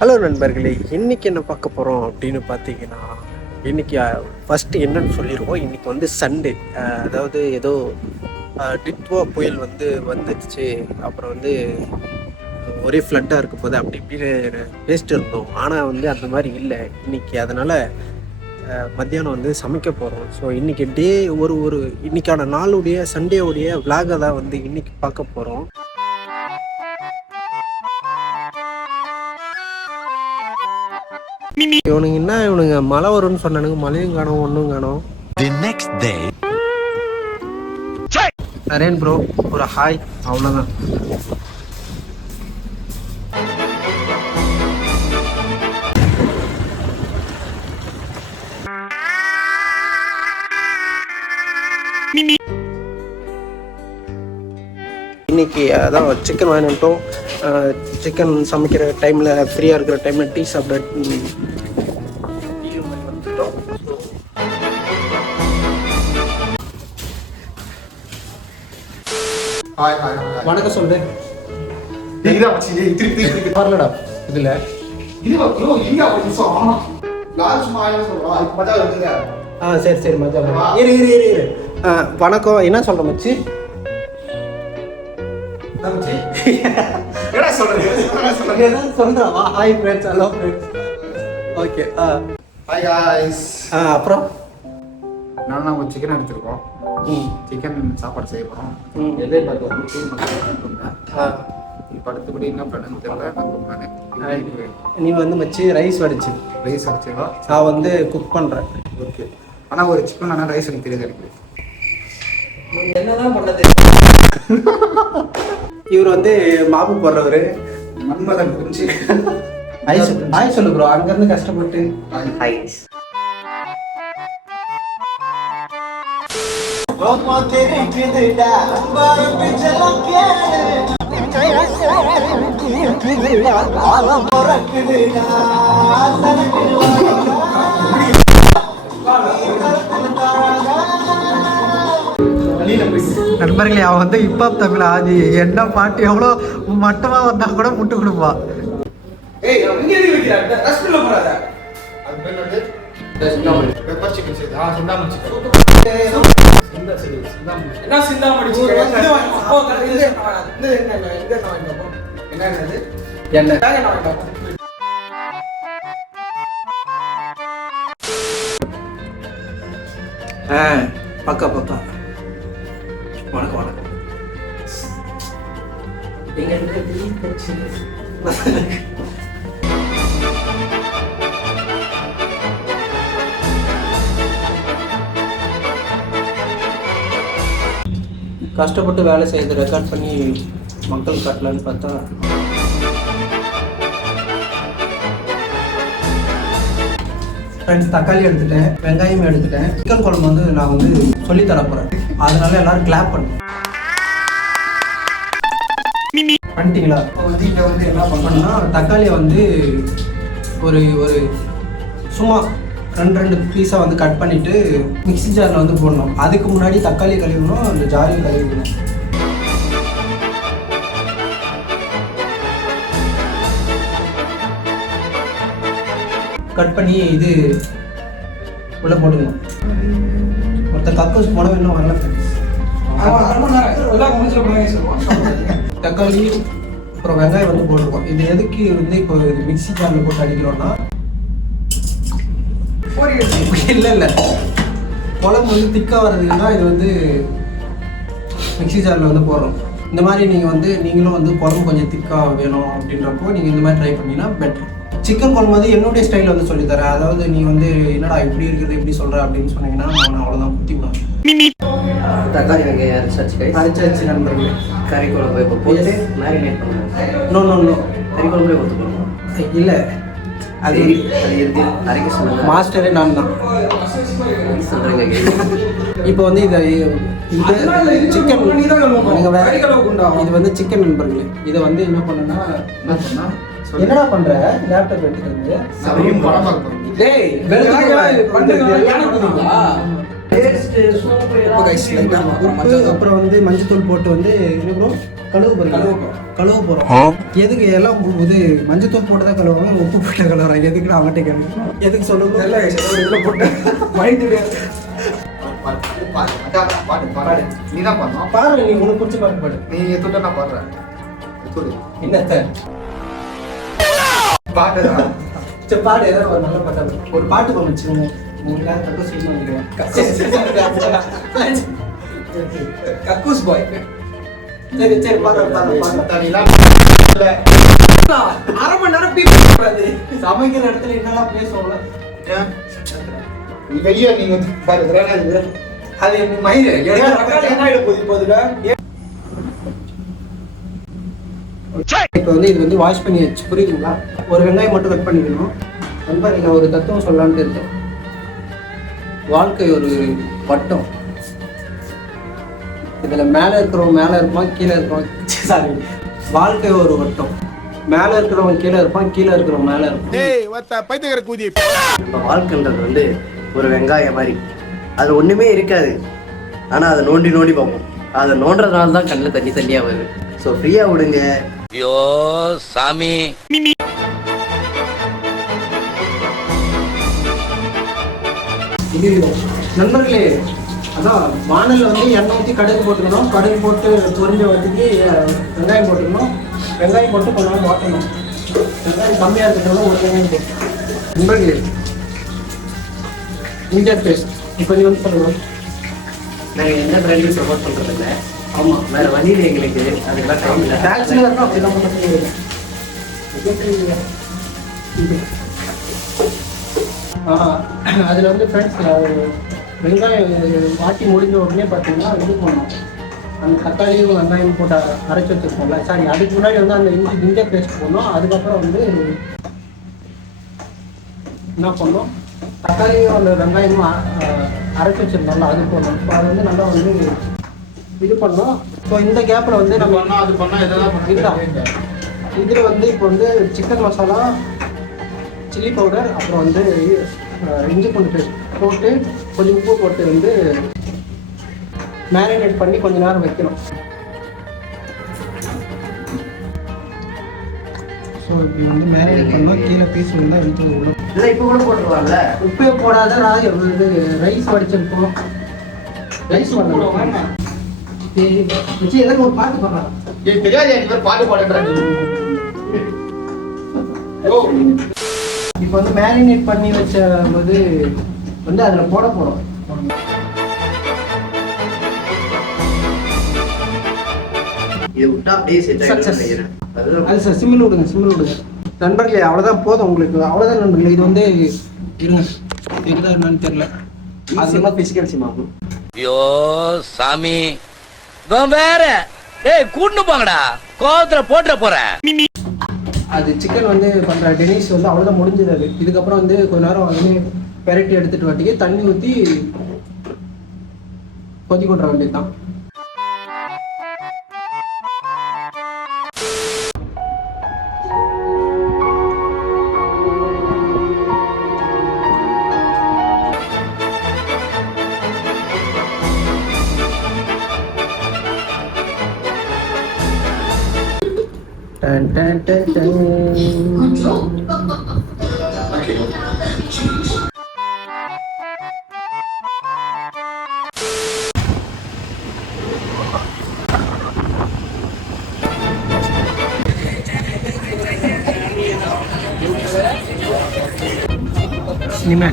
Hello நண்பர்களே, இன்றைக்கி என்ன பார்க்க போகிறோம் அப்படின்னு பார்த்தீங்கன்னா, இன்றைக்கி ஃபஸ்ட்டு என்னன்னு சொல்லிடுவோம். இன்றைக்கி வந்து சண்டே, அதாவது ஏதோ டிட்வா புயல் வந்துடுச்சு. அப்புறம் ஒரே ஃப்ளட்டாக இருக்க போது அப்படி இப்படின்னு பேசிட்டு இருந்தோம். ஆனால் அந்த மாதிரி இல்லை இன்றைக்கி. அதனால் மத்தியானம் சமைக்க போகிறோம். ஸோ இன்றைக்கி டே ஒரு இன்றைக்கான நாளுடைய சண்டேவுடைய விளாகை தான் இன்றைக்கி பார்க்க போகிறோம். இவனுங்க மழை வரும்னு சொன்னானுங்க, மழையும் காணும் ஒன்றும் காணும். நரேன் ப்ரோ ஒரு ஹாய், அவ்வளோதான். இன்னைக்கு அதான் சிக்கன் வாங்கிட்டோம். சிக்கன் சமைக்கிற டைமில், ஃப்ரீயாக இருக்கிற டைமில் டீ சாப்பிட வந்துட்டோம். வணக்கம் சொல்லு. வரலடா இதில். சரி சரி மச்சா, இரு. வணக்கம், என்ன சொல்ற மச்சி? அப்புறம் நாங்கள் ஒரு சிக்கன் எடுத்துருக்கோம். சிக்கன் சாப்பாடு செய்ய போகிறோம். இப்போ அடுத்தபடி என்ன பண்ணுன்னு தெரியல. நீ மச்சி ரைஸ் வடிச்சிடும். ரைஸ் அடிச்சிடலாம். நான் குக் பண்ணுறேன். ஓகே. ஆனால் ஒரு சிக்கன் ஆனால் ரைஸ் எனக்கு தெரியாது. எனக்கு என்னதான் பண்ணது? இவர் மாப்பு போடுறவர் மன்மதன் புரிஞ்சு ஹாய் சொல்லு ப்ரோ. அங்கேருந்து கஷ்டப்பட்டு ஹாய். நண்பர்களே, அவன் ஹிப்ஹாப் தமிழ் ஆதி. என்ன பாட்டு எவ்வளோ மட்டமா வந்தா கூட முட்டு கொடுப்பா. பக்கா பக்கா. வணக்கம் வணக்கம். கஷ்டப்பட்டு வேலை செய்து ரெக்கார்ட் பண்ணி மக்கள் காட்டலான்னு பார்த்தா ஃப்ரெண்ட்ஸ், தக்காளி எடுத்துட்டேன், வெங்காயம் எடுத்துட்டேன். சிக்கன் குழம்பு நான் சொல்லித்தர போகிறேன். அதனால எல்லாரும் கிளாப் பண்ணு. பண்ணிட்டீங்களா? இங்கே என்ன பண்ணணும்னா, தக்காளியை ஒரு ஒரு சும்மா ரெண்டு பீஸாக கட் பண்ணிவிட்டு மிக்ஸி ஜாரில் போடணும். அதுக்கு முன்னாடி தக்காளி கழுவணும், அந்த ஜாரியும் கழுவிக்கணும். கட் பண்ணி இது உள்ளே போட்டுக்கணும். மொத்த கக்கூஸ் போடவே இன்னும் வரல. தக்காளி அப்புறம் வெங்காயம் போட்டுருக்கோம். இது எதுக்கு இப்போ மிக்ஸி ஜாரில் போட்டு அடிக்கிறோம்னா, இல்லை குழம்பு திக்காக வர்றதுக்குன்னா இது மிக்ஸி ஜாரில் போடுறோம். இந்த மாதிரி நீங்கள் நீங்களும் குழம்பு கொஞ்சம் திக்காக வேணும் அப்படின்றப்போ நீங்கள் இந்த மாதிரி ட்ரை பண்ணிங்கன்னா பெட்டர். சிக்கன் குழம்பு என்னுடைய ஸ்டைலில் சொல்லித்தரேன். அதாவது நீ என்னடா இப்படி இருக்கிறது எப்படி சொல்கிற அப்படின்னு சொன்னீங்கன்னா நான் அவ்வளோதான் குத்தி விடுவேன். தக்காளி வெங்காயம் அரைச்சாச்சு நண்பர்களே. கறி குழம்பு இப்போ போட்டு மேரினேட் பண்ணுவோம். நோ கறி குழம்புலேயே ஊற்றுக்கணும். இல்லை, அது இறுதி அரைக்க சொல்லுங்க. மாஸ்டரே நான் தான் சொல்கிறேங்க. இப்போ இதை சிக்கன் இது சிக்கன் நண்பர்களே. இதை என்ன பண்ணுன்னா, என்னடா பண்ற? லேப்டாப் எடுத்துட்டு அப்புறம் மஞ்சத்தூள் போட்டு கழுவு கழுவ போகிறோம். எதுக்கு எல்லாம் இது மஞ்சத்தூள் போட்டு தான் கழுவுவாங்க, உப்பு போட்டு கழுவுறாங்க. எதுக்கு நான் அவங்ககிட்ட கேள்வி எதுக்கு சொல்லுங்க. எல்லாம் இதில் போட்டு மைண்டு பாடு நீ தான் பண்ணோம். பாரு, நீ உனக்கு பிடிச்ச பாட்டு பாடு. நீ எத்துட்ட நான் பாடுறேன். என்னத்த பாட்டுதான். சரி பாடு, ஏதாவது ஒரு நல்ல பாட்டு. ஒரு பாட்டு பண்ணிச்சு கக்கூஸ் பாய். சரி சரி பாரு அரை மணி நேரம் சமைக்கிற இடத்துல என்னெல்லாம் பேசுவோம்ல. நீ வெளியே நீங்க வந்து பாரு. அது எப்படி மயிறு இப்போ வந்து இது வந்து வாஷ் பண்ணி வச்சு, புரியுதுங்களா? ஒரு வெங்காயம் மட்டும் கட் பண்ணிக்கணும். ரொம்ப நீங்கள் ஒரு தத்துவம் சொல்லலான்ட்டு இருக்கேன். வாழ்க்கை ஒரு வட்டம். இதில் மேலே இருக்கிறவங்க மேலே இருப்பான், கீழே இருப்பான். சாரி, வாழ்க்கை ஒரு வட்டம். மேலே இருக்கிறவங்க கீழே இருப்பான், கீழே இருக்கிறவங்க மேலே இருப்பான். நம்ம வாழ்க்கைன்றது வந்து ஒரு வெங்காயம் மாதிரி. அது ஒன்றுமே இருக்காது, ஆனால் அதை நோண்டி நோண்டி பார்ப்போம். அதை நோண்டுறதுனால தான் கண்ணில் தண்ணி தண்ணியாக வருது. ஸோ ஃப்ரீயாக விடுங்க. ஐயோ சாமி. நண்பர்களே, அதான் வானலில் வந்து எண்ணெய் ஊற்றி கடுகு போட்டுக்கணும். கடுகு போட்டு பொரிஞ்ச வதக்கி வெங்காயம் போட்டுக்கணும். வெங்காயம் போட்டு கொஞ்ச நேரம் வாட்டணும். வெங்காயம் கம்மியாக இருக்கிறதுனால ஒரு வெங்காயம் போட்டு. நண்பர்களே, இந்தியா பேஸ்ட் இப்போ நீ வந்து சொல்லணும். நாங்கள் எந்த பிராண்டையும் சப்போர்ட் பண்ணுறதில்ல. ஆமாம், வேறு வழியில் எங்களுக்கு அதுக்கெல்லாம் டைம் இல்லை. டேக்ஸில் இருந்தால் அப்படி தான் பண்ண முடியாது. அதில் வந்து ஃப்ரெண்ட்ஸ், வெங்காயம் வாட்டி முடிஞ்ச உடனே பார்த்தீங்கன்னா இது பண்ணணும். அந்த தக்காளியும் வெங்காயம் போட்டு அரைச்சி வச்சுருக்கோம்ல, சாரி, அதுக்கு முன்னாடி வந்து அந்த இந்தியா பேஸ்ட் போடணும். அதுக்கப்புறம் வந்து என்ன பண்ணணும், தக்காளியும் அந்த வெங்காயமும் அரைச்சி வச்சுருந்தோம்ல, அது போடணும். ஸோ அது வந்து நல்லா வந்து இது பண்ணோம். ஸோ இந்த கேப்பில் வந்து நம்ம அது பண்ணா இதெல்லாம் இதுதான். இதில் வந்து இப்போ வந்து சிக்கன் மசாலா, சில்லி பவுடர், அப்புறம் வந்து இஞ்சி பூண்டு பேஸ்ட் போட்டு கொஞ்சம் உப்பு போட்டு வந்து மேரினேட் பண்ணி கொஞ்ச நேரம் வைக்கணும். ஸோ இப்படி வந்து மேரினேட் பண்ணோம். கீழே பீஸ் இருந்தால் எடுத்து விடணும். இல்லை இப்போ கூட போட்டுருவாங்கல்ல. உப்பே போடாத இது ரைஸ் வடிச்சிருக்கோம். ரைஸ் பண்ணணும். வச்சு எதாவது ஒரு பாட்டு பண்ணலாம். தெரியாது எனக்கு பாட்டு பாடுறாங்க. இப்போ வந்து மேரினேட் பண்ணி வச்ச போது வந்து அதில் போட போகிறோம். இது விட்டா அப்படியே செட் Success. ஆகிடும். அது சார் சிம்மில் விடுங்க, சிம்மில் விடுங்க நண்பர்களே. அவ்வளோதான், போதும் உங்களுக்கு. அவ்வளோதான் நண்பர்களே. இது வந்து இருங்க, இருந்தா என்னன்னு தெரியல. அதிகமாக பிசிக்கல் சிமாகும். ஐயோ சாமி, வேற கூட்டு போங்கடா, கோவத்துல போட்டுற போறேன். அது சிக்கன் வந்து பண்ணுற டெனிஸ் வந்து அவ்வளோதான், முடிஞ்சது. அது இதுக்கப்புறம் வந்து கொஞ்ச நேரம் வந்து பெரட்டி எடுத்துட்டு வாட்டிக்கு தண்ணி ஊற்றி கொதி கொட்டுற வேண்டியது தான். Dun, dun, dun, dun. Ini mah.